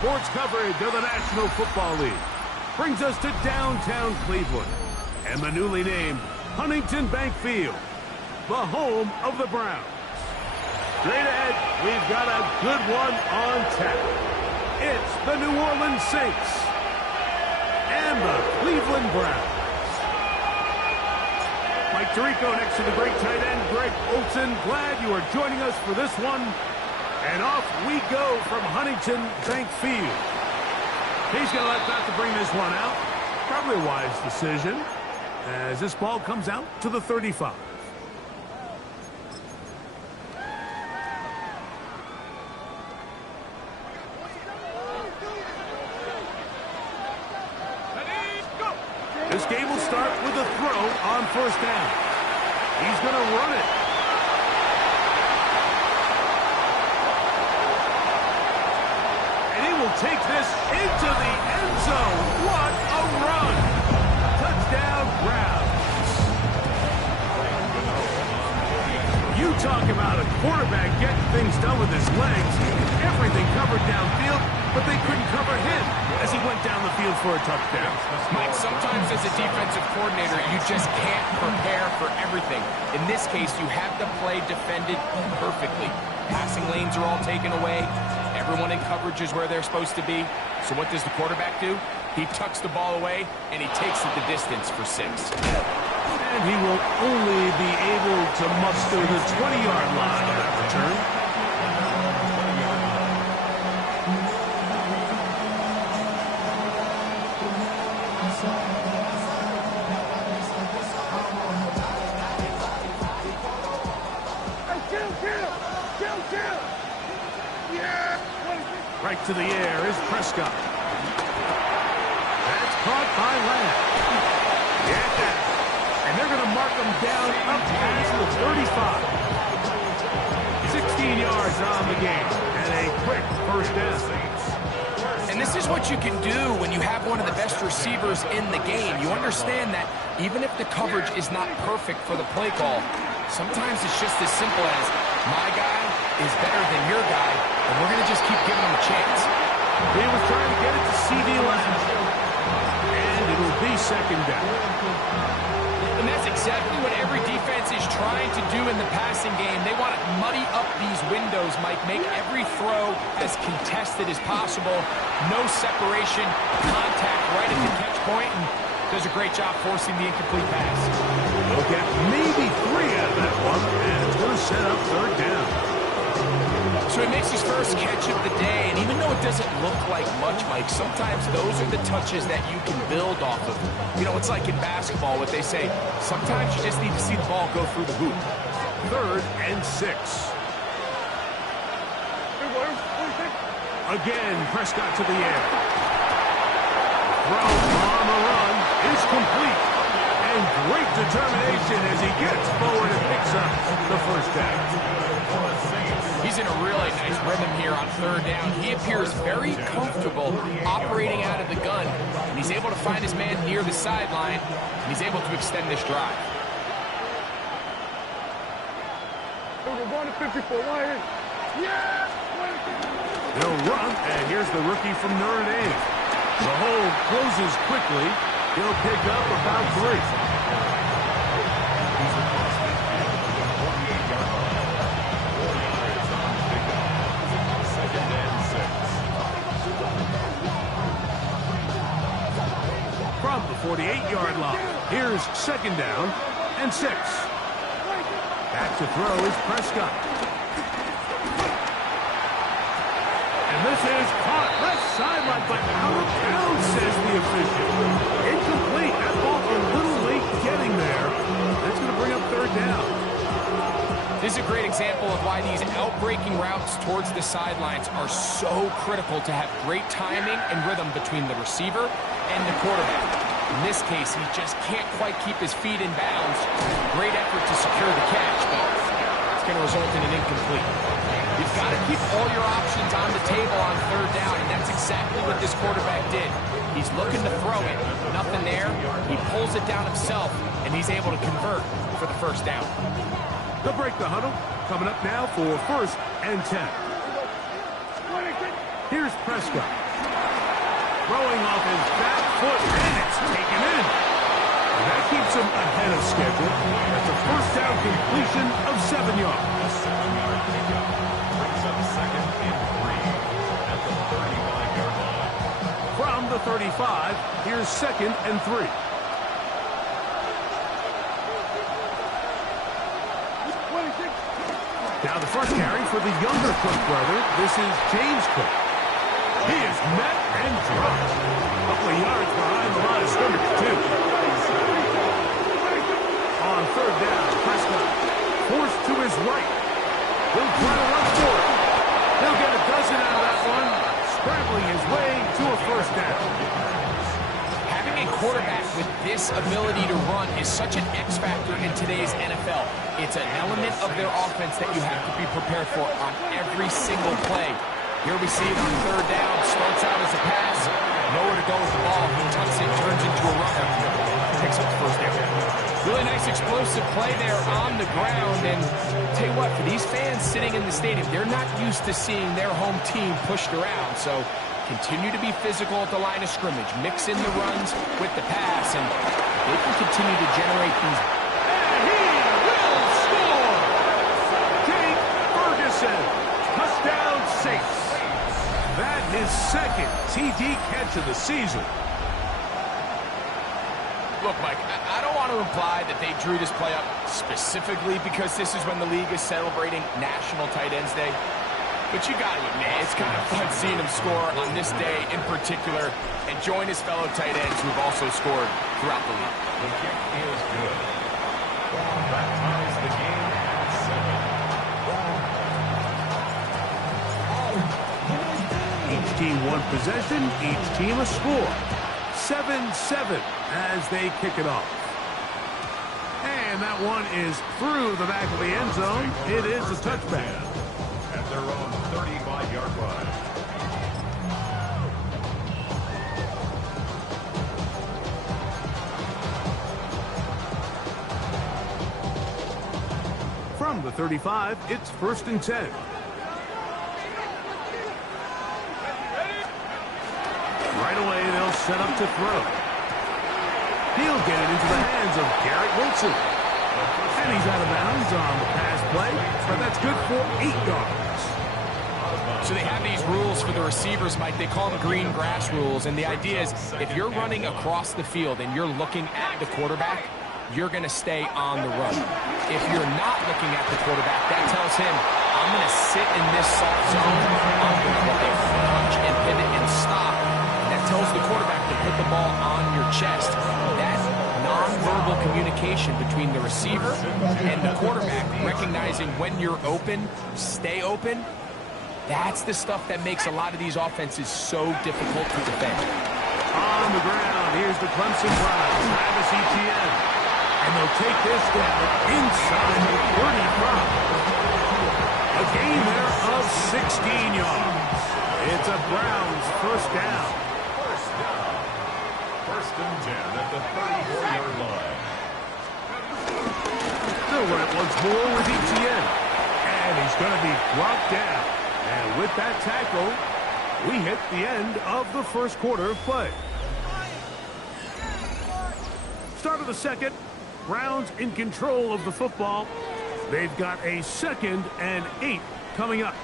Sports coverage of the National Football League brings us to downtown Cleveland and the newly named Huntington Bank Field, the home of the Browns. Straight ahead, we've got a good one on tap. It's the New Orleans Saints and the Cleveland Browns. Mike Tirico next to the great tight end, Greg Olsen. Glad you are joining us for this one. And off we go from Huntington Bank Field. He's going to let that to bring this one out. Probably a wise decision as this ball comes out to the 35. This game will start with a throw on first down. He's going to run it. Take this into the end zone. What a run. Touchdown, Browns. You talk about a quarterback getting things done with his legs. Everything covered downfield, but they couldn't cover him as he went down the field for a touchdown. Mike, sometimes as a defensive coordinator, you just can't prepare for everything. In this case, you have the play defended perfectly. Passing lanes are all taken away. Everyone in coverage is where they're supposed to be. So what does the quarterback do? He tucks the ball away, and he takes it the distance for 6. And he will only be able to muster the 20-yard line on that return. Right to the air is Prescott. That's caught by Lamb. Yeah. And they're going to mark him down up past the 35. 16 yards on the game. And a quick first down. And this is what you can do when you have one of the best receivers in the game. You understand that even if the coverage is not perfect for the play call, sometimes it's just as simple as my guy is better than your guy, and we're going to just keep giving him a chance. He was trying to get it to C.D. Lamb. And it'll be second down. And that's exactly what every defense is trying to do in the passing game. They want to muddy up these windows, Mike, make every throw as contested as possible. No separation, contact right at the catch point, and does a great job forcing the incomplete pass. Look at maybe 3 out of that one, and it's going to set up third down. So he makes his first catch of the day, and even though it doesn't look like much, Mike, sometimes those are the touches that you can build off of. You know, it's like in basketball, what they say, sometimes you just need to see the ball go through the hoop. 3rd and 6. Again, Prescott to the air. Throw on the run is complete. And great determination as he gets forward and picks up the first down. He's in a really nice rhythm here on 3rd down. He appears very comfortable operating out of the gun. And he's able to find his man near the sideline. And he's able to extend this drive. They'll run, and here's the rookie from Notre Dame. The hole closes quickly. He'll pick up about 3. From the 48-yard line, here's second down and 6. Back to throw is Prescott. And this is caught left sideline, but out of bounds, says the official. Incomplete. That ball a little late getting there. That's going to bring up third down. This is a great example of why these out-breaking routes towards the sidelines are so critical to have great timing and rhythm between the receiver and the quarterback. In this case, he just can't quite keep his feet in bounds. Great effort to secure the catch, but it's going to result in an incomplete. You've got to keep all your options on the table on 3rd down, and that's exactly what this quarterback did. He's looking to throw it. Nothing there. He pulls it down himself, and he's able to convert for the first down. They'll break the huddle. Coming up now for 1st and 10. Here's Prescott. throwing off his back foot, and it's taken in. And that keeps him ahead of schedule. That's a first down completion of 7 yards. A 7-yard pickup brings up second and 3 at the 35-yard line. From the 35, here's second and 3. Now the first carry for the younger Cook brother. This is James Cook. He is met and dropped. A couple of yards behind the line of scrimmage, too. On third down, Prescott forced to his right. He'll try to run for it. He'll get a dozen out of that one, scrambling his way to a first down. Having a quarterback with this ability to run is such an X factor in today's NFL. It's an element of their offense that you have to be prepared for on every single play. Here we see it on third down. Starts out as a pass. Nowhere to go with the ball. He tucks it, turns into a runner. Picks up the first down. Really nice explosive play there on the ground. And tell you what, for these fans sitting in the stadium, they're not used to seeing their home team pushed around. So continue to be physical at the line of scrimmage. Mix in the runs with the pass. And they can continue to generate these. And he will score! Jake Ferguson, touchdown Saints. That is second TD catch of the season. Look, Mike, I don't want to imply that they drew this play up specifically because this is when the league is celebrating National Tight Ends Day. But you got to admit, it's kind of fun seeing him score on this day in particular and join his fellow tight ends who've also scored throughout the league. The kick is good. That ties the game at 7. Each team one possession, each team a score. 7-7 as they kick it off. And that one is through the back of the end zone. It is a touchback. At their own 35-yard line. From the 35, it's first and 10. Right away, they'll set up to throw. He'll get it into the hands of Garrett Wilson. And he's out of bounds on the pass play, but that's good for 8 yards. So they have these rules for the receivers, Mike. They call them green grass rules. And the idea is if you're running across the field and you're looking at the quarterback, you're going to stay on the run. If you're not looking at the quarterback, that tells him, I'm going to sit in this soft zone. I'm going to punch and pivot and stop. And that tells the quarterback to put the ball on your chest. That nonverbal communication between the receiver and the quarterback, recognizing when you're open, stay open, that's the stuff that makes a lot of these offenses so difficult to defend. On the ground, here's the Clemson Browns, Travis Etienne. And they'll take this down inside the 35. A gain there of 16 yards. It's a Browns first down. First and 10 at the 34-yard line. They'll run it once more with Etienne. And he's going to be brought down. And with that tackle, we hit the end of the first quarter of play. Start of the second. Browns in control of the football. They've got a 2nd and 8 coming up.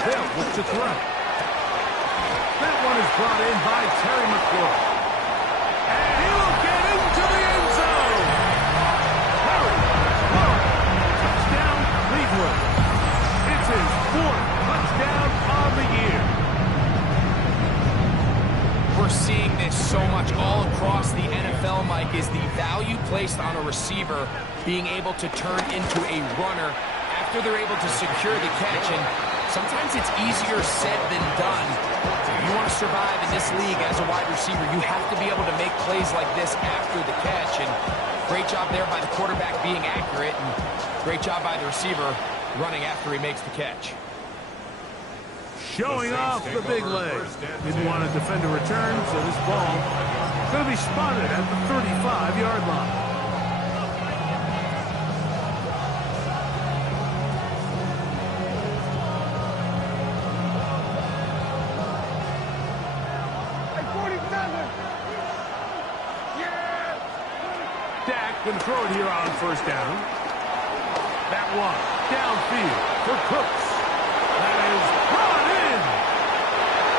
Hill looks to throw. That one is brought in by Terry McLaurin. And he will get into the end zone. Terry McLaurin. Touchdown, Cleveland. It's his 4th touchdown of the year. We're seeing this so much all across the NFL, Mike, is the value placed on a receiver being able to turn into a runner after they're able to secure the catch. And sometimes it's easier said than done. If you want to survive in this league as a wide receiver, you have to be able to make plays like this after the catch. And great job there by the quarterback being accurate, and great job by the receiver running after he makes the catch. Showing off the big leg. Didn't want to defend a return, so this ball is going to be spotted at the 35-yard line. Dak going to throw it here on first down. That one downfield for Cooks. That is brought in.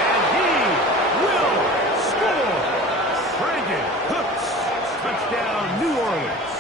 And he will score. Brandon Cooks. Touchdown, New Orleans.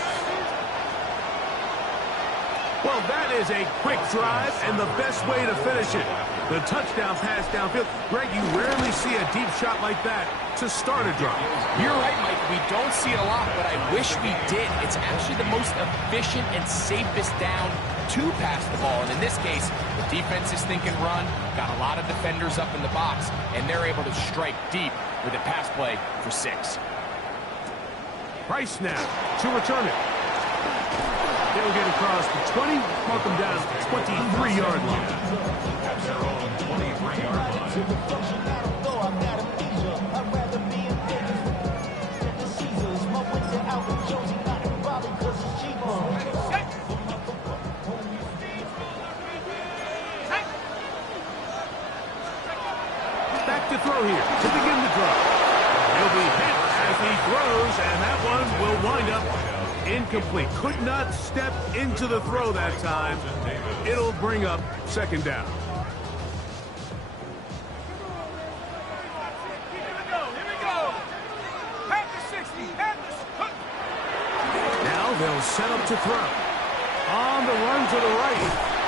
Well, that is a quick drive and the best way to finish it. The touchdown pass downfield. Greg, you rarely see a deep shot like that to start a drive. You're right, Mike. We don't see it a lot, but I wish we did. It's actually the most efficient and safest down to pass the ball. And in this case, the defense is thinking run, got a lot of defenders up in the box, and they're able to strike deep with a pass play for 6. Price now to return it. They'll get across the 20, mark them down to the 23-yard line. At their own 23-yard line. Back to throw here to begin the drive. He'll be hit as he throws, and that one will wind up incomplete. Could not step into the throw that time. It'll bring up second down. Now they'll set up to throw. On the run to the right.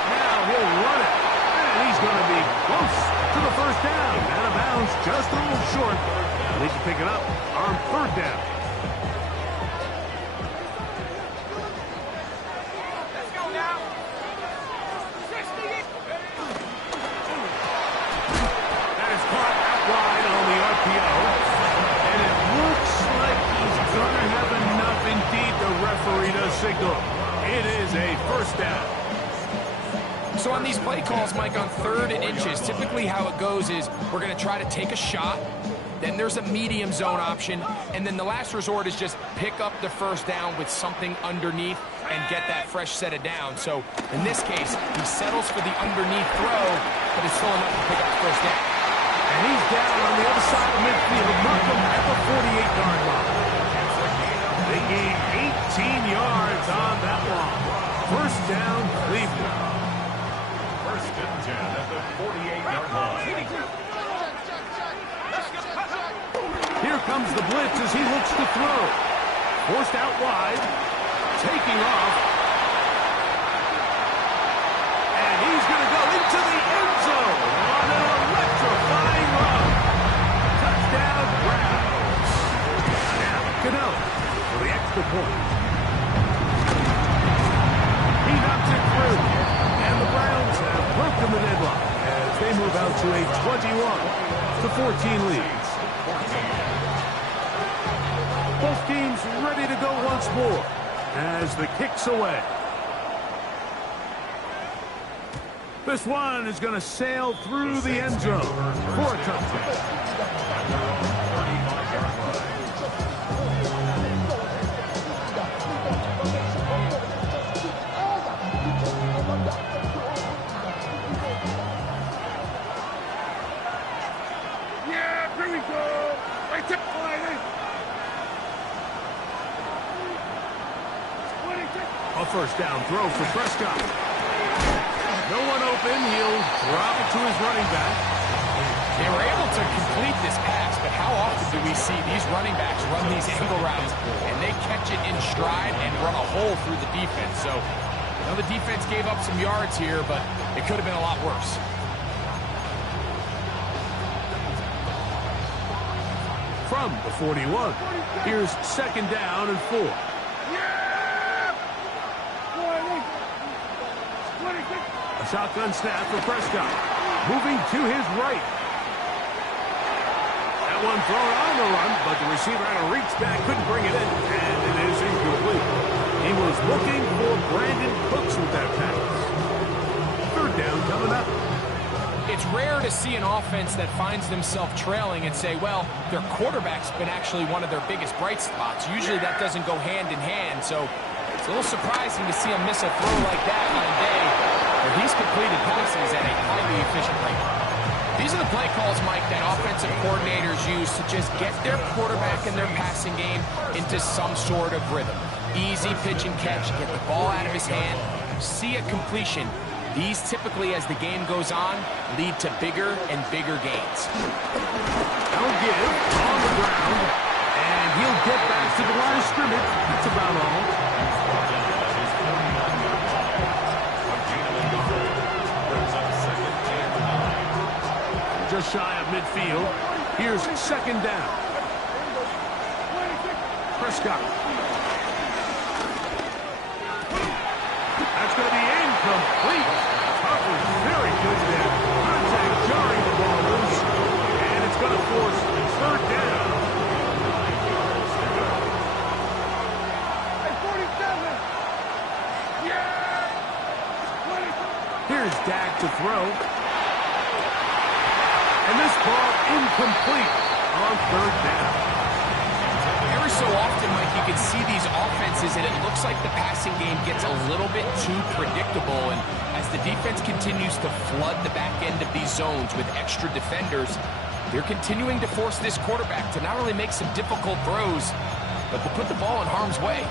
Now he'll run it. And he's going to be close to the first down. Out of bounds, just a little short. They can pick it up on third down. That is caught out wide on the RPO. And it looks like he's going to have enough. Indeed, the referee does signal. It is a first down. So on these play calls, Mike, on 3rd and inches, typically how it goes is we're going to try to take a shot, then there's a medium zone option, and then the last resort is just pick up the first down with something underneath and get that fresh set of down. So in this case, he settles for the underneath throw, but it's still enough to pick up the first down. And he's down on the other side of midfield, Markham at the 48-yard line. They gain 18 yards on that one. First down, Cleveland. First and 10 at the 48-yard line. Here comes the blitz as he looks to throw. Forced out wide. Taking off. And he's going to go into the end zone on an electrifying run. Touchdown, Browns. Now, Cano for the extra point. He knocks it through. And the Browns have broken the deadlock as they move out to a 21-14 lead. Both teams ready to go once more as the kick's away. This one is going to sail through the end zone for a touchdown. A first down throw for Prescott. No one open. He'll drop it to his running back. They were able to complete this pass, but how often do we see these running backs run these angle routes and they catch it in stride and run a hole through the defense? So, you know, the defense gave up some yards here, but it could have been a lot worse. From the 41, here's second down and 4. A shotgun snap for Prescott. Moving to his right. That one thrown on the run, but the receiver had to reach back, couldn't bring it in, and it is incomplete. He was looking for Brandon Cooks with that pass. coming up. It's rare to see an offense that finds themselves trailing and say, well, their quarterback's been actually one of their biggest bright spots. Usually that doesn't go hand in hand, so it's a little surprising to see him miss a throw like that on a day where he's completed passes at a highly efficient rate. These are the play calls, Mike, that offensive coordinators use to just get their quarterback and their passing game into some sort of rhythm. Easy pitch and catch, get the ball out of his hand, see a completion. These typically, as the game goes on, lead to bigger and bigger gains. Don't give on the ground, and he'll get back to the line of scrimmage. That's about all. Just shy of midfield. Here's second down. Prescott. That's going to be incomplete. Tucker very good there. Contact jarring the ball loose. And it's going to force third down. Here's Dak to throw. And this ball incomplete on third down. Every so often, Mike, you can see these offenses, and it looks like the passing game gets a little bit too predictable. And as the defense continues to flood the back end of these zones with extra defenders, they're continuing to force this quarterback to not only make some difficult throws, but to put the ball in harm's way.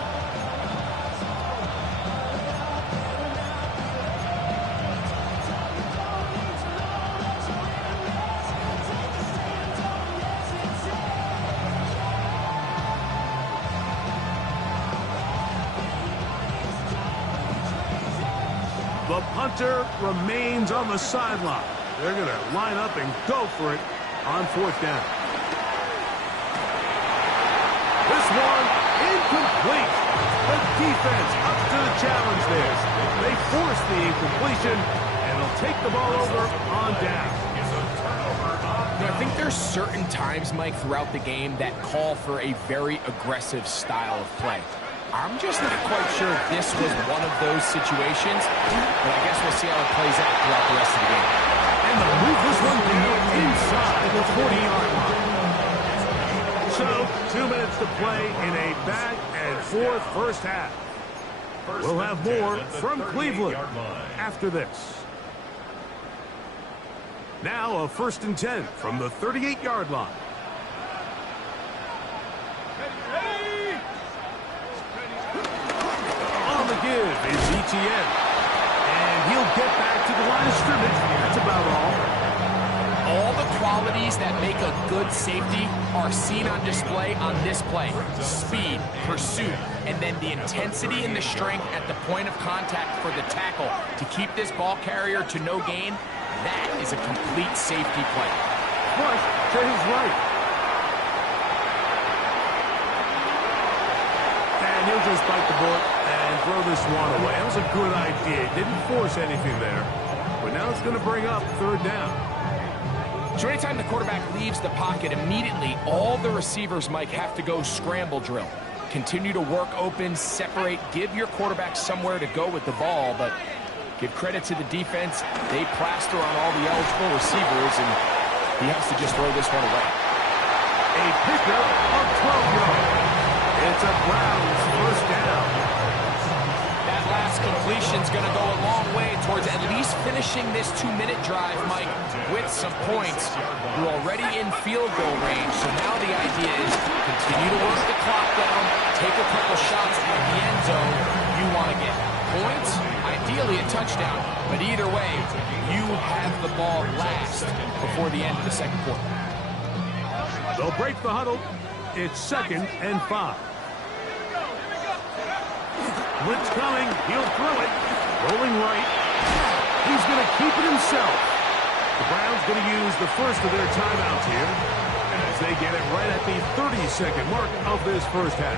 The punter remains on the sideline. They're going to line up and go for it on fourth down. This one incomplete. The defense up to the challenge there. They force the incompletion, and they'll take the ball over on down. I think there's certain times, Mike, throughout the game that call for a very aggressive style of play. I'm just not quite sure if this was one of those situations, but I guess we'll see how it plays out throughout the rest of the game. And they'll move this one down inside the 40-yard line. So, 2 minutes to play in a back-and-forth first half. We'll have more from Cleveland after this. Now a 1st and 10 from the 38-yard line. On the give is ETN. And he'll get back to the line of scrimmage. That's about all. All the qualities that make a good safety are seen on display on this play. Speed, pursuit, and then the intensity and the strength at the point of contact for the tackle to keep this ball carrier to no gain. That is a complete safety play. Rush to his right. And he'll just bite the bullet and throw this one away. That was a good idea. Didn't force anything there. But now it's going to bring up third down. So anytime the quarterback leaves the pocket, immediately all the receivers, Mike, have to go scramble drill. Continue to work open, separate, give your quarterback somewhere to go with the ball, but give credit to the defense. They plaster on all the eligible receivers, and he has to just throw this one away. A pickup of 12 yards. It's a Browns first down. That last completion's going to go a long way towards at least finishing this 2-minute drive, Mike, with some points. You're already in field goal range, so now the idea is continue to work the clock down, take a couple shots at the end zone. You want to get points, ideally a touchdown, but either way, you have the ball last before the end of the second quarter. They'll break the huddle. It's 2nd and 5. Blitz coming. He'll throw it. Rolling right. He's going to keep it himself. The Browns going to use the first of their timeouts here as they get it right at the 30-second mark of this first half.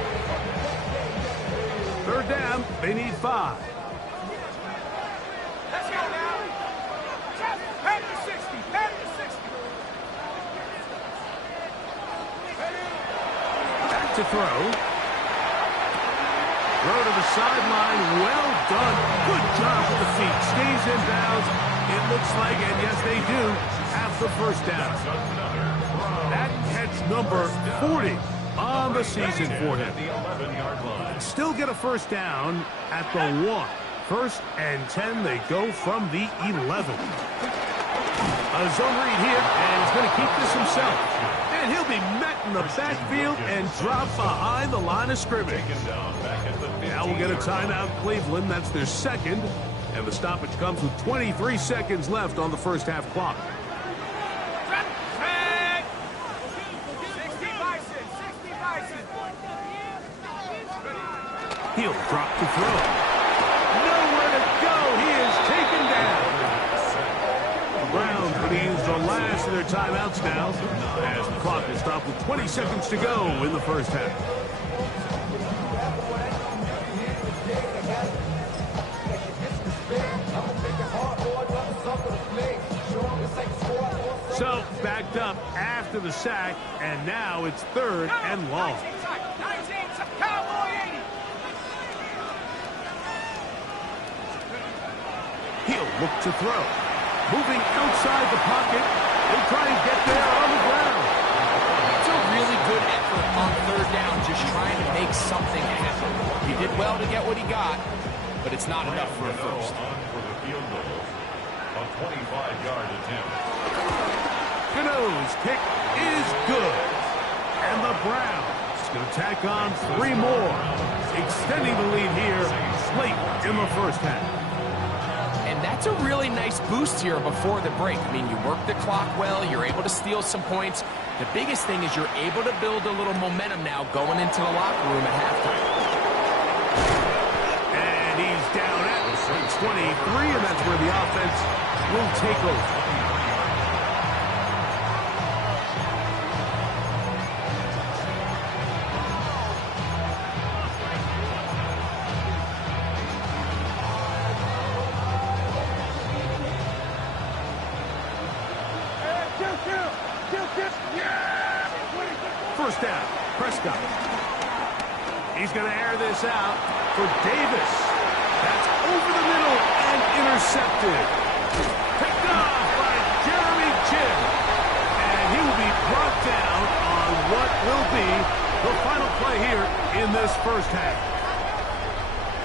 Third down. They need 5. Let's go now. Head to 60. Head to 60. Back to throw. Throw to the sideline. Well done. Good job with the feet. Stays in bounds in the looks like, and yes, they do, have the first down. That catch number 40 on the season for him. Still get a first down at the 1. 1st and 10, they go from the 11. A zone read here, and he's going to keep this himself. And he'll be met in the backfield and drop behind the line of scrimmage. Now we'll get a timeout, Cleveland. That's their second. And the stoppage comes with 23 seconds left on the first half clock. 60 Bison, 60 Bison. He'll drop to throw. Nowhere to go. He is taken down. The Browns going to use the last of their timeouts now, as the clock will stop with 20 seconds to go in the first half. So, backed up after the sack, and now it's 3rd and long. 19 Cowboy 80. He'll look to throw. Moving outside the pocket. He'll try and get there on the ground. It's a really good effort on 3rd down, just trying to make something happen. He did well to get what he got, but it's not enough for a first. For the field goal. A 25-yard attempt. Cano's kick is good. And the Browns going to tack on 3 more, extending the lead here late in the first half. And that's a really nice boost here before the break. I mean, you work the clock well, you're able to steal some points. The biggest thing is you're able to build a little momentum now going into the locker room at halftime. And he's down at 23, and that's where the offense will take over. First down, Prescott. He's going to air this out for Davis. That's over the middle and intercepted. Picked off by Jeremy Chinn. And he will be brought down on what will be the final play here in this first half.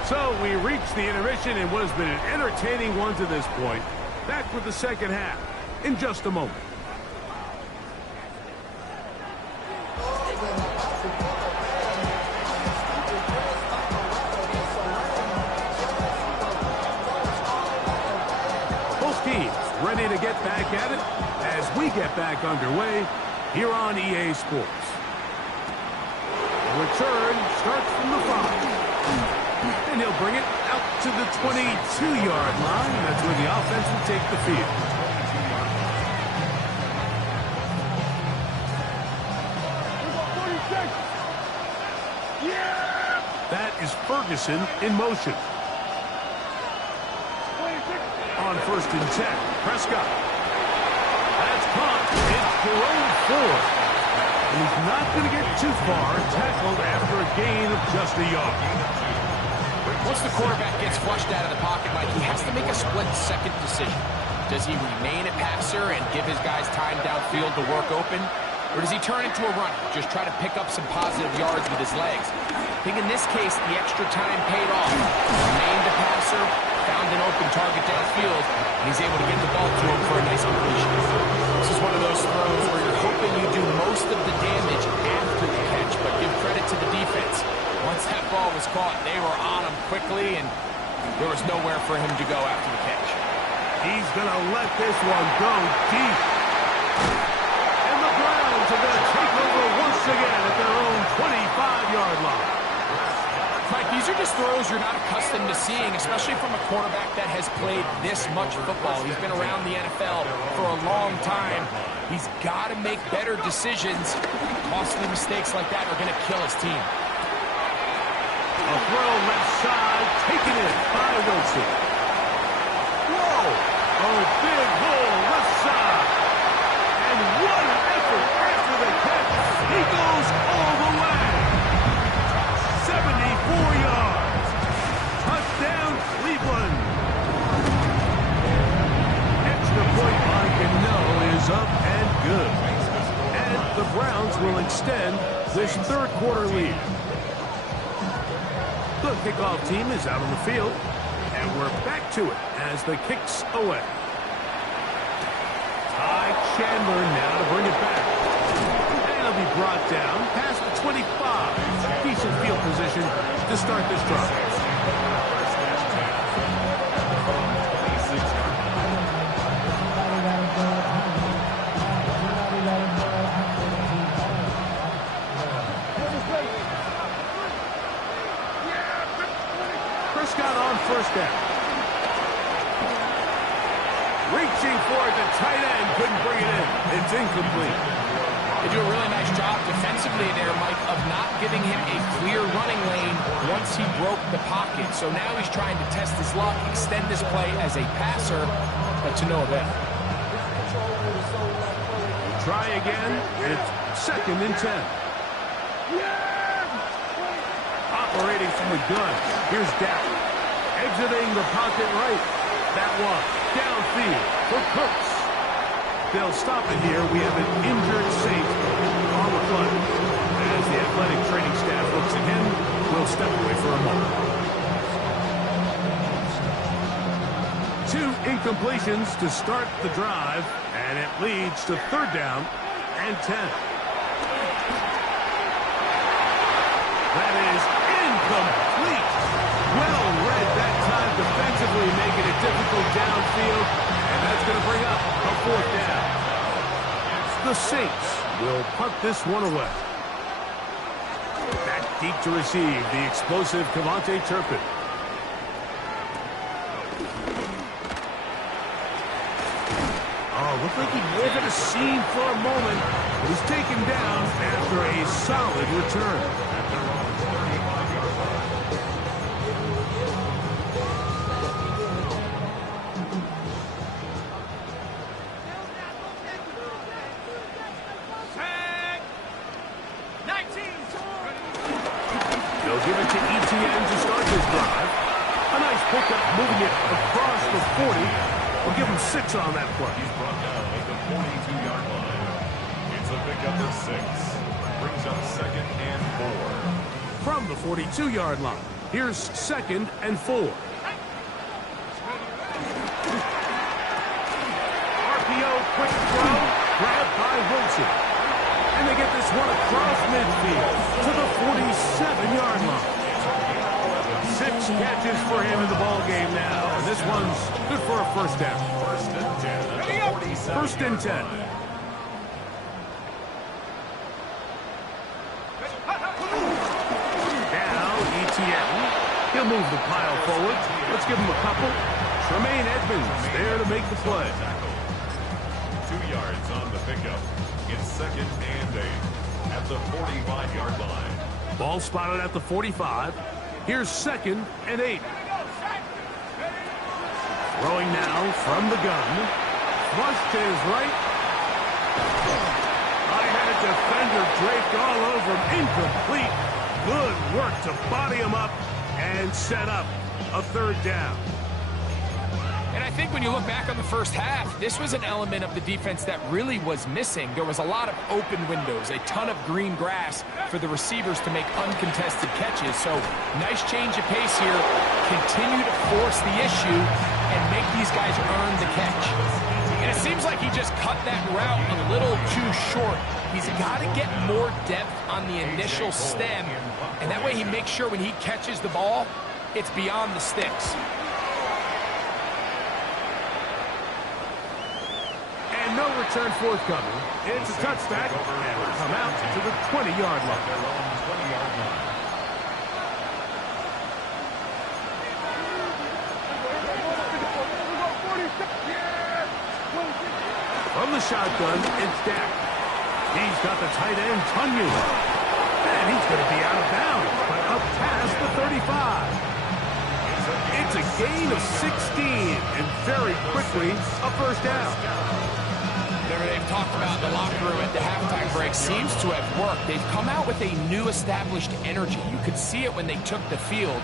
So we reach the intermission in what has been an entertaining one to this point. Back with the second half in just a moment. Ready to get back at it as we get back underway here on EA Sports. The return starts from the 5. And he'll bring it out to the 22-yard line. That's where the offense will take the field. That is Ferguson in motion. On 1st and 10, Prescott. That's caught. It's Jerome Ford. And he's not going to get too far, tackled after a gain of just a yard. Once the quarterback gets flushed out of the pocket, Mike, he has to make a split-second decision. Does he remain a passer and give his guys time downfield to work open? Or does he turn into a runner, just try to pick up some positive yards with his legs? I think in this case, the extra time paid off. Remained a passer, found an open target downfield, and he's able to get the ball to him for a nice completion. This is one of those throws where you're hoping you do most of the damage after the catch, but give credit to the defense. Once that ball was caught, they were on him quickly, and there was nowhere for him to go after the catch. He's going to let this one go deep. And the Browns are going to take over once again at their own 25-yard line. Mike, these are just throws you're not accustomed to seeing, especially from a quarterback that has played this much football. He's been around the NFL for a long time. He's got to make better decisions. Costly mistakes like that are going to kill his team. A throw left side, taken in by Wilson. Whoa! A big hole left side. And what an effort after the catch. He goes all the way. 74 yards. Touchdown, Cleveland. And extend this third quarter lead. The kickoff team is out on the field, and we're back to it as the kick's away. Ty Chandler now to bring it back. And it'll be brought down past the 25. Decent field position to start this drive. Prescott on first down. Reaching for it, the tight end couldn't bring it in. It's incomplete. They do a really nice job defensively there, Mike, of not giving him a clear running lane once he broke the pocket. So now he's trying to test his luck, extend this play as a passer, but to no avail. Try again. It's 2nd and 10. Operating from the gun. Here's Dak. Exiting the pocket right. That one. Downfield for Cooks. They'll stop it here. We have an injured Saint on the play. As the athletic training staff looks at him, we'll step away for a moment. 2 incompletions to start the drive, and it leads to 3rd down and 10. That is incomplete. Well read that time defensively, making it difficult downfield, and that's going to bring up a 4th down. The Saints will punt this one away. Back deep to receive the explosive Kevontae Turpin. Oh, looked like he may have hit a seam for a moment, but he's taken down after a solid return. Give it to Etienne to start this drive. A nice pickup, moving it across the 40. We'll give him 6 on that play. He's brought down at the 42-yard line. It's a pickup of 6. Brings up 2nd and 4. From the 42-yard line, here's 2nd and 4. RPO, quick throw, grabbed by Wilson. And they get this one across midfield to the 47-yard line. 6 catches for him in the ball game now. And this one's good for a 1st down. 1st and 10. Now Etienne. He'll move the pile forward. Let's give him a couple. Tremaine Edmonds there to make the play. 2 yards on the pickup. It's 2nd and 8 at the 45-yard line. Ball spotted at the 45. Here's 2nd and 8. Throwing now from the gun. Flushed to his right. I had a defender draped all over him. Incomplete. Good work to body him up and set up a 3rd down. And I think when you look back on the first half, this was an element of the defense that really was missing. There was a lot of open windows, a ton of green grass for the receivers to make uncontested catches. So nice change of pace here. Continue to force the issue and make these guys earn the catch. And it seems like he just cut that route a little too short. He's got to get more depth on the initial stem, and that way he makes sure when he catches the ball, it's beyond the sticks. And no return forthcoming. It's a touchback, and we'll come out to the 20-yard line. From the shotgun, it's Dak. He's got the tight end, Tunyon. And he's going to be out of bounds, but up past the 35. It's a gain of 16, and very quickly, a 1st down. Whatever they've talked about in the locker room at the halftime break seems to have worked. They've come out with a new established energy. You could see it when they took the field.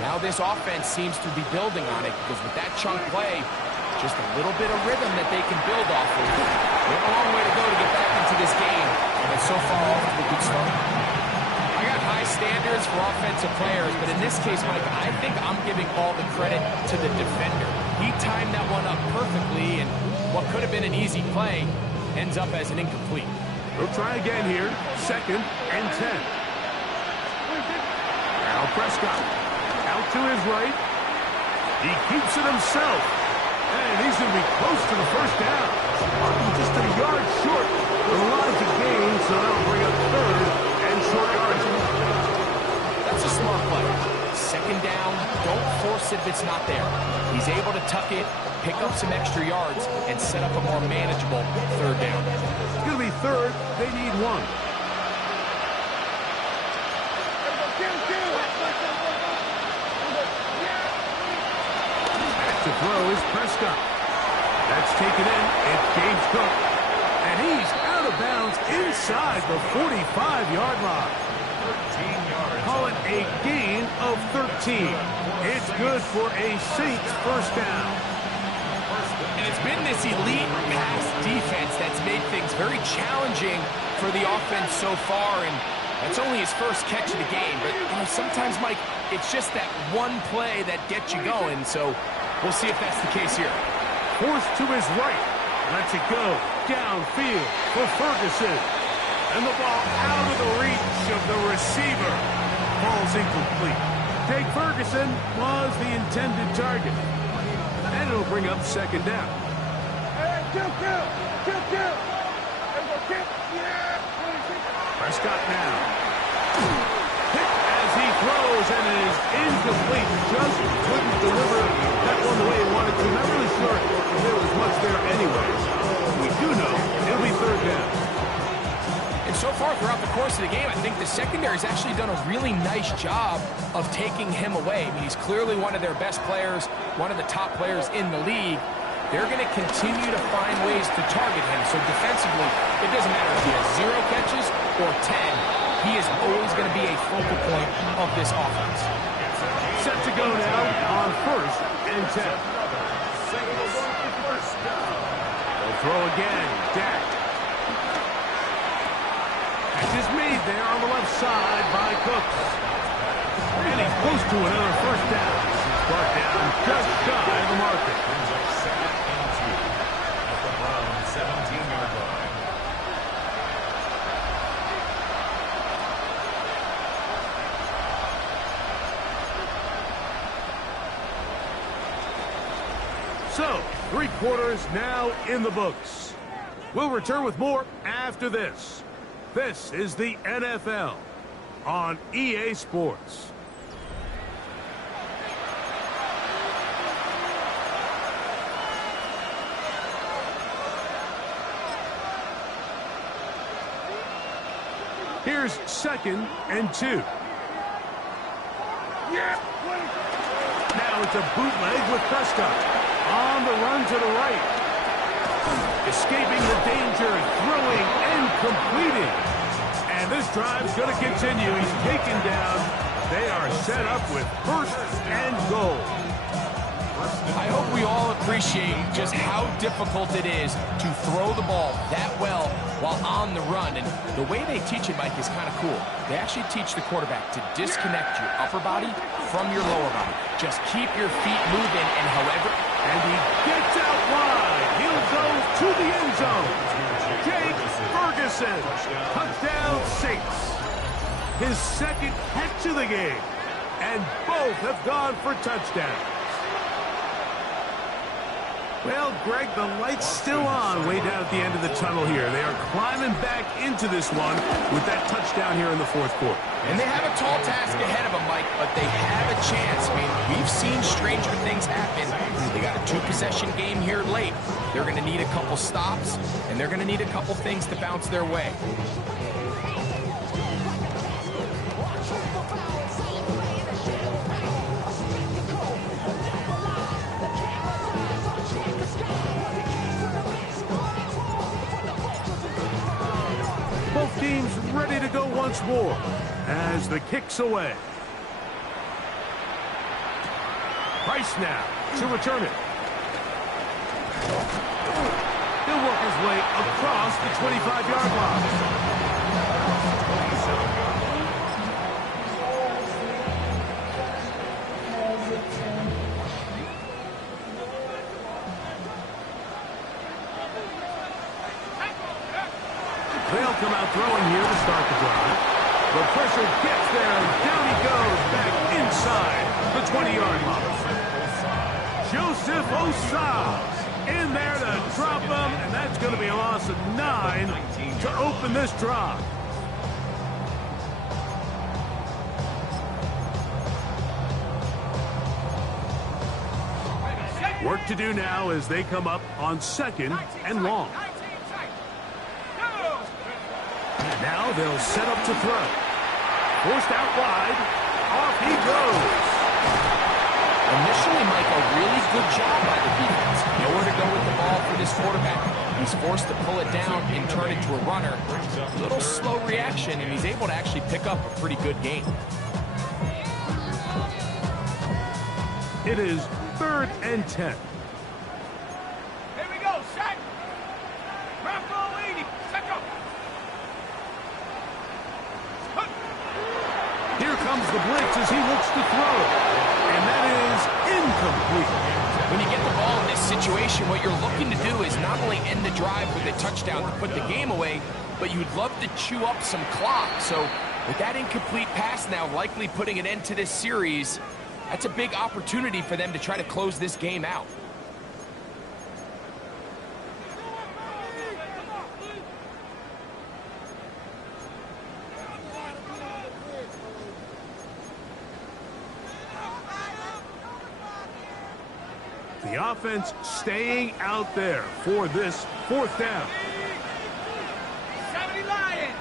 Now this offense seems to be building on it because with that chunk play, just a little bit of rhythm that they can build off of. They have a long way to go to get back into this game. and so far off to a good start. I got high standards for offensive players, but in this case, Mike, I think I'm giving all the credit to the defender. He timed that one up perfectly, and what could have been an easy play ends up as an incomplete. We'll try again here. 2nd and 10. Now Prescott. Out to his right. He keeps it himself. And he's going to be close to the first down. Just a yard short. A lot to gain, so that'll bring up 3rd and short yards. That's a smart play. 2nd down, don't force it if it's not there. He's able to tuck it, pick up some extra yards, and set up a more manageable 3rd down. It's going to be 3rd. They need 1. Back to throw is Prescott. That's taken in. It's James Cook. And he's out of bounds inside the 45-yard line. 13 yards. Call it a gain of 13. It's good for a Saints first down. And it's been this elite pass defense that's made things very challenging for the offense so far, and that's only his first catch of the game. But you know, sometimes, Mike, it's just that one play that gets you going, so we'll see if that's the case here. Forced to his right. Lets it go downfield for Ferguson. And the ball out of the reach of the receiver. Ball's incomplete. Jake Ferguson was the intended target. And it'll bring up 2nd down. Hey, kill. Prescott now. Hit as he throws, and it is incomplete. Just couldn't deliver that one the way he wanted to. Not really sure if there was much there anyways. We do know it'll be 3rd down. And so far throughout the course of the game, I think the secondary's actually done a really nice job of taking him away. I mean, he's clearly one of their best players, one of the top players in the league. They're going to continue to find ways to target him. So defensively, it doesn't matter if he has 0 catches or 10. He is always going to be a focal point of this offense. Set to go now on 1st and 10. They'll throw again. Dak. Catch is made there on the left side by Cooks. And he's close to another first down. Brought down just shy of the marker. Brings up 2nd and 2 at the Browns' 17-yard line. So, 3 quarters now in the books. We'll return with more after this. This is the NFL on EA Sports. Here's 2nd and 2. Now it's a bootleg with Prescott. On the run to the right. Escaping the danger, throwing and completing. And this drive's going to continue. He's taken down. They are set up with 1st and goal. I hope we all appreciate just how difficult it is to throw the ball that well while on the run. And the way they teach it, Mike, is kind of cool. They actually teach the quarterback to disconnect your upper body from your lower body. Just keep your feet moving, and however... And he gets out wide. He'll go to the end zone. Jake Ferguson. Touchdown Saints. His 2nd catch of the game. And both have gone for touchdowns. Well, Greg, the light's still on way down at the end of the tunnel here. They are climbing back into this one with that touchdown here in the 4th quarter. And they have a tall task ahead of them, Mike, but they have a chance. I mean, we've seen stranger things happen. They got a 2-possession game here late. They're going to need a couple stops, and they're going to need a couple things to bounce their way. Both teams ready to go once more as the kick's away. Price now to return it. He'll work his way across the 25-yard line. They'll come out throwing here to start the drive. The pressure gets there, and down he goes back inside the 20-yard line. Joseph Osai in there to drop him, and that's going to be a loss of 9 to open this drive. Work to do now as they come up on 2nd and long. Now they'll set up to throw. Forced out wide. Off he goes. Initially, Mike, a really good job by the defense. Nowhere to go with the ball for this quarterback. He's forced to pull it down and turn into a runner. A little slow reaction, and he's able to actually pick up a pretty good gain. It is 3rd and 10. Here we go, set. Rocco leading. Set go. Here comes the blitz as he looks to throw. And that is incomplete. When you get the ball in this situation, what you're looking to do is not only end the drive with a touchdown to put the game away, but you'd love to chew up some clock. So with that incomplete pass now likely putting an end to this series, that's a big opportunity for them to try to close this game out. The offense staying out there for this 4th down. 70 Lion.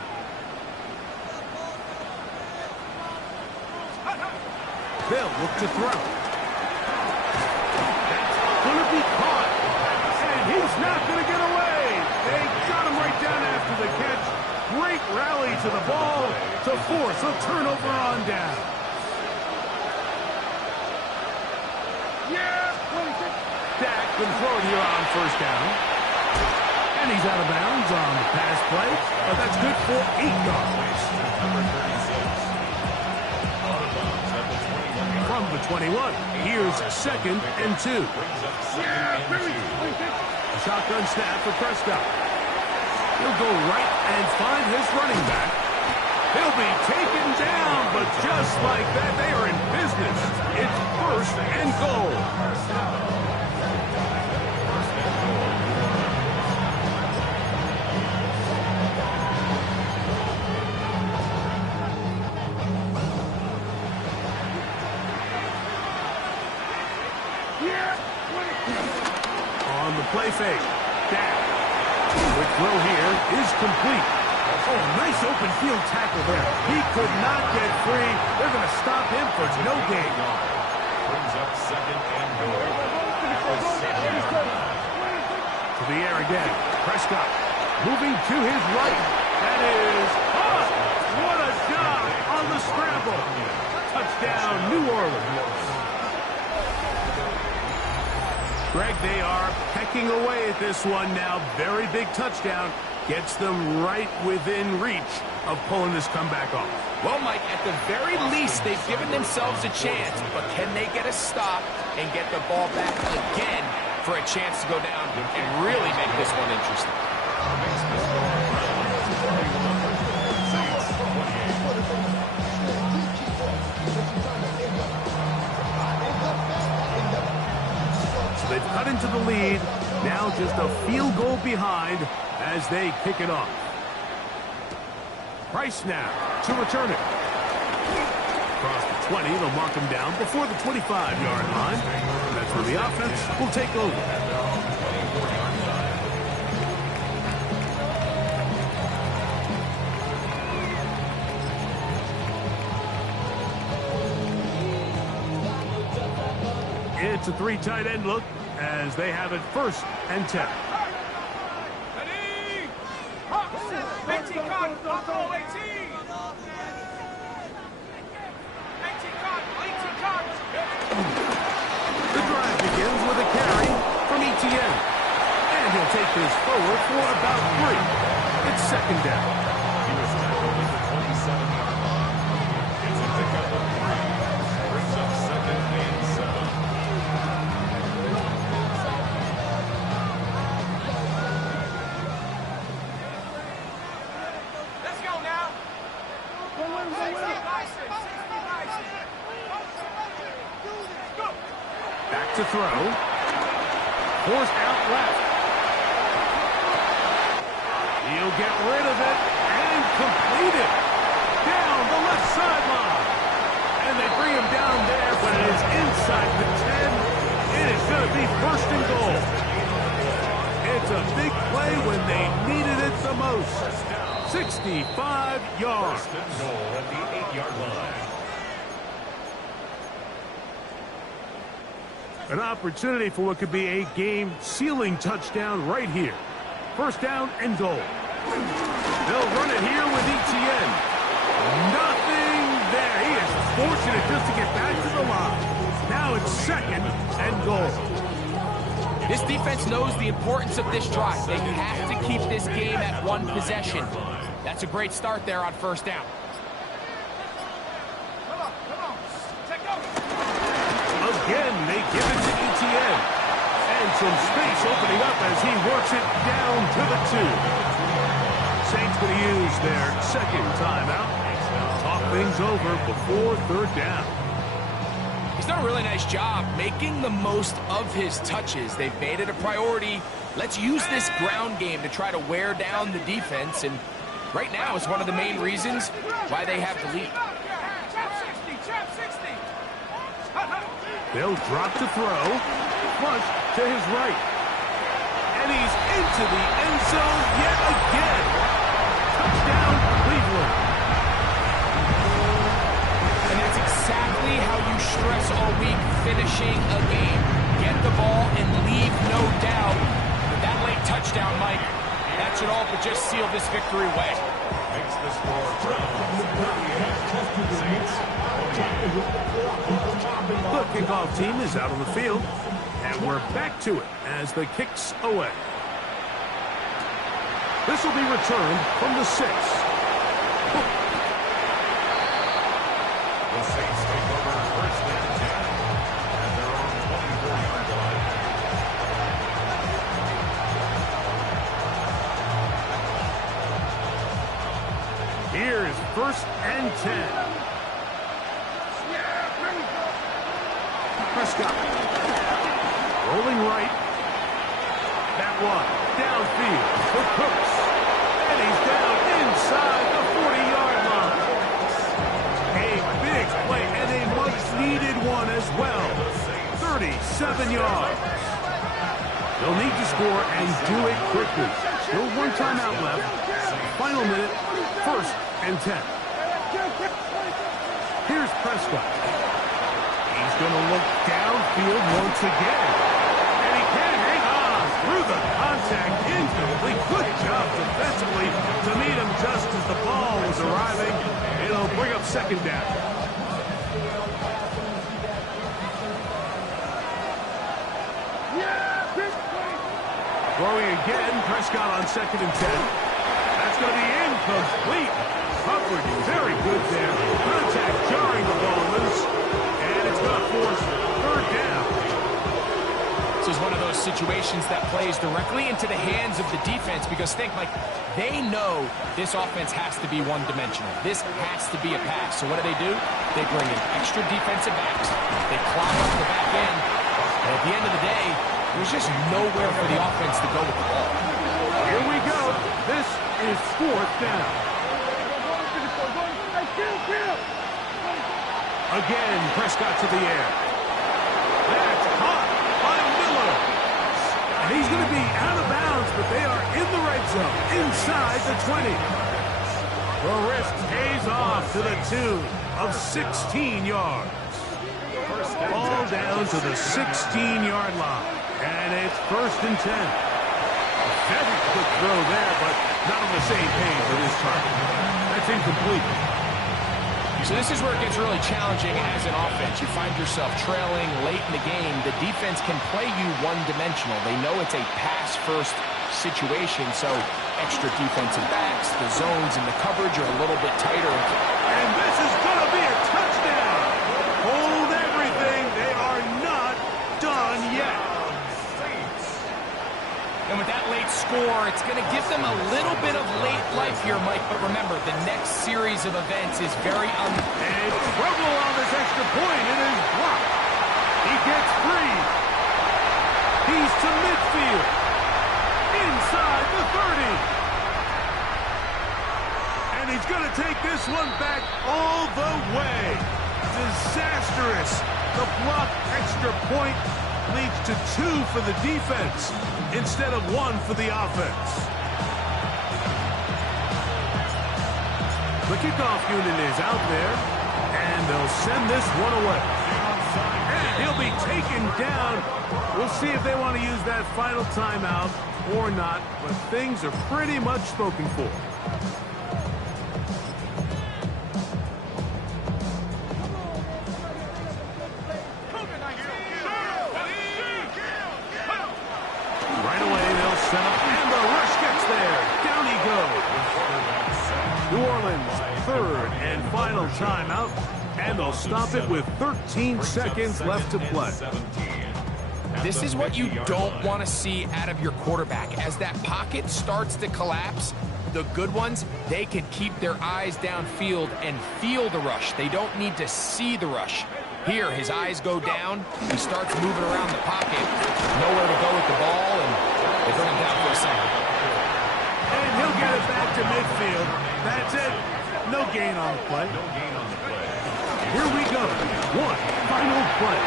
They'll look to throw. That's going to be caught. And he's not going to get away. They got him right down after the catch. Great rally to the ball to force a turnover on down. Yeah. Dak can throw it here on 1st down. And he's out of bounds on the pass play. But that's good for 8 yards. From the 21, here's 2nd and 2. A shotgun snap for Prescott. He'll go right and find his running back. He'll be taken down, but just like that, they are in business. It's 1st and goal. On the play fake, Dak. Quick throw here is complete. Oh, nice open field tackle there. He could not get free. They're going to stop him for no gain. Brings up 2nd and goal. To the air again. Prescott moving to his right. That is caught. What a job on the scramble. Touchdown, New Orleans. Greg, they are pecking away at this one now. Very big touchdown. Gets them right within reach of pulling this comeback off. Well, Mike, at the very least, they've given themselves a chance. But can they get a stop and get the ball back again for a chance to go down and really make this one interesting? They've cut into the lead. Now just a field goal behind as they kick it off. Price now to return it. Across the 20, they'll mark him down before the 25-yard line. That's where the offense will take over. It's a 3 tight end look as they have it 1st and 10. The drive begins with a carry from Etienne. And he'll take this forward for about 3. It's 2nd down. He was tackled at the 27-yard line. It's a pickup of 3. Brings up 2nd and 7. Back to throw. Forced out left. He'll get rid of it and complete it. Down the left sideline. And they bring him down there, but it is inside the 10. It is going to be first and goal. It's a big play when they needed it the most. 65 yards. First and goal at the 8-yard line. An opportunity for what could be a game-sealing touchdown right here. First down and goal. They'll run it here with Etienne. Nothing there. He is fortunate just to get back to the line. Now it's second and goal. This defense knows the importance of this drive. They have to keep this game at one possession. That's a great start there on first down. Again, they give it to Etienne. And some space opening up as he works it down to the 2. Saints going to use their second timeout. Talk things over before third down. He's done a really nice job making the most of his touches. They've made it a priority. Let's use this ground game to try to wear down the defense. And right now it's one of the main reasons why they have the lead. They'll drop to throw. Flush to his right. And he's into the end zone yet again. Touchdown, Cleveland. And that's exactly how you stress all week finishing a game. Get the ball and leave no doubt. With that late touchdown, Mike, that should all but just seal this victory away. Makes the score Browns 38. Saints 28. The kickoff team is out on the field, and we're back to it as the kick's away. This will be returned from the 6. The Saints take over first and 10 at their own 24-yard line. Here is first and 10. Prescott. Rolling right. That one. Downfield for Cooks. And he's down inside the 40-yard line. A big play and a much-needed one as well. 37 yards. They'll need to score and do it quickly. Still one timeout left. Final minute. First and 10. Here's Prescott. He's going to look downfield once again. And he can hang on through the contact. Incomplete. Good job defensively to meet him just as the ball was arriving. It'll bring up second down. Throwing again. Prescott on second and 10. That's going to be incomplete. Coverage very good there. Contact jarring the ball loose. And it's going to force third down. This is one of those situations that plays directly into the hands of the defense because think, like, they know this offense has to be one-dimensional. This has to be a pass. So what do? They bring in extra defensive backs. They clog up the back end. And at the end of the day, there's just nowhere for the offense to go with the ball. Here we go. This is fourth down. Again, Prescott to the air. That's caught by Miller. And he's going to be out of bounds, but they are in the red zone, inside the 20. The risk pays off to the tune of 16 yards. Ball down to the 16-yard line. And it's first and 10. A very quick throw there, but not on the same page with his target. That's incomplete. So this is where it gets really challenging as an offense. You find yourself trailing late in the game. The defense can play you one-dimensional. They know it's a pass-first situation, so extra defensive backs, the zones and the coverage are a little bit tighter. And this is going to be a touchdown. Hold everything. They are not done yet. And with that late score, it's going to give them a little bit of late life here, Mike. But remember, the next series of events is very And trouble on this extra point. It is blocked. He gets free. He's to midfield. Inside the 30. And he's going to take this one back all the way. Disastrous. The blocked extra point leads to 2 for the defense instead of 1 for the offense. The kickoff unit is out there, and they'll send this one away. And he'll be taken down. We'll see if they want to use that final timeout or not, but things are pretty much spoken for. Right away, they'll set up, and the rush gets there. Down he goes. New Orleans, third and final timeout, and they'll stop it with 13 seconds left to play. This is what you don't want to see out of your quarterback. As that pocket starts to collapse, the good ones, they can keep their eyes downfield and feel the rush. They don't need to see the rush. Here, his eyes go down. He starts moving around the pocket. Nowhere to go with the ball, and they bring him down for a second. And he'll get it back to midfield. That's it. No gain on the play. Here we go. One final play.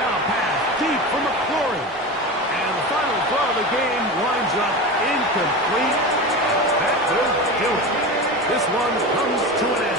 Now pass deep for McLaurin. And the final throw of the game winds up incomplete. That will do it. This one comes to an end.